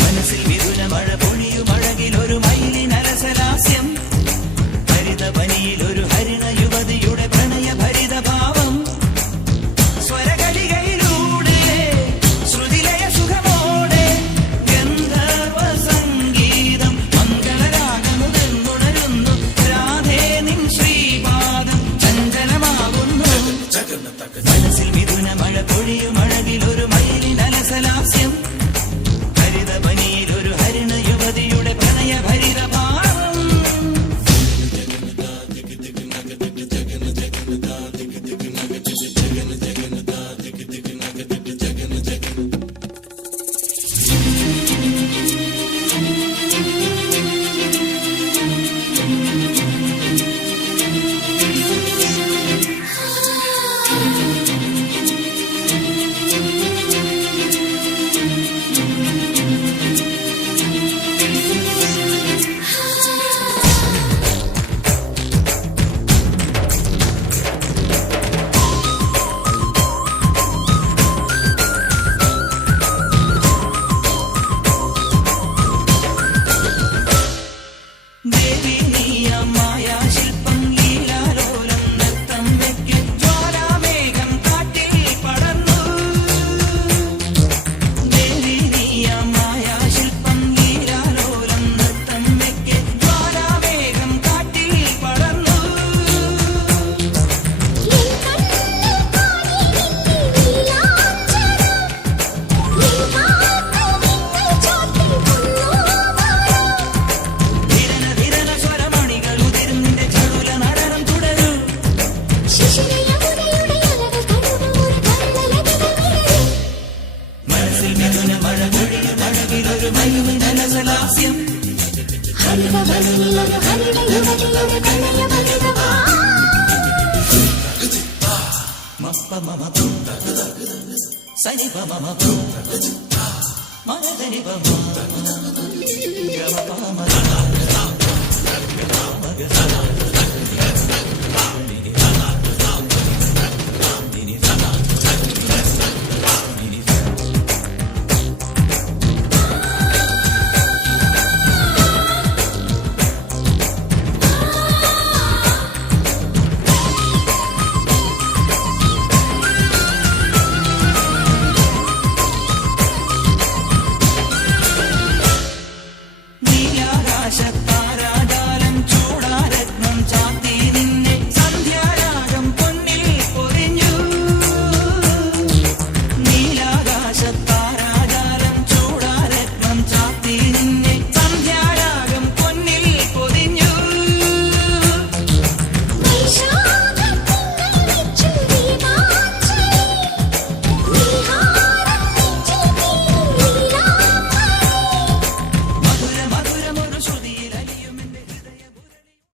മനസ്സിൽ വിരുന മഴ പൊഴിയുമഴകിലൊരു മയിലിനരസലാസ്യം, ഹരിതവനിയിലൊരു ഹരിണ യുവതിയുടെ പ്രണയഭരിത ഭാവം, സ്വരകലികയിലൂടെ ശ്രുതിലയ സുഖമോടെ ഗന്ധർവ സംഗീതം മംഗളരാഗമുണരുന്നു. രാധേ നിൻ ശ്രീപാദം ചഞ്ചലമാകുന്നു. മനസ്സിൽ വിരുന മഴ പൊഴിയുമഴകിലൊരു മയിലിനരസലാസ്യം, ഹരിതവനിയിലൊരു ഹരിണ യുവതിയുടെ പ്രണയഭരിത ഭാവം. ദേവി നീയാം മായാശില്പം ലീലാലോലം നൃത്തം വെക്കും ജ്വാലാമേഘം കാറ്റിൽ പടർന്നു. ദേവി നീയാം മായാശില്പം ലീലാലോലം നൃത്തം വെക്കും ജ്വാലാമേഘം കാറ്റിൽ പടർന്നു. ധിരന സ്വരമണികൾ ഉതിർന്നിന്റെ ചടുല നടനം തുടരും. മനസ്സിൽ മിഥുന മഴ പൊഴിയുമഴകിലൊരു മയിലിനരസലാസ്യം, ഹരിതവനിയിലൊരു ഹരിണ യുവതിയുടെ പ്രണയഭരിത ഭാവം. മപ്പ മമ സനി പ മമ മദനി പ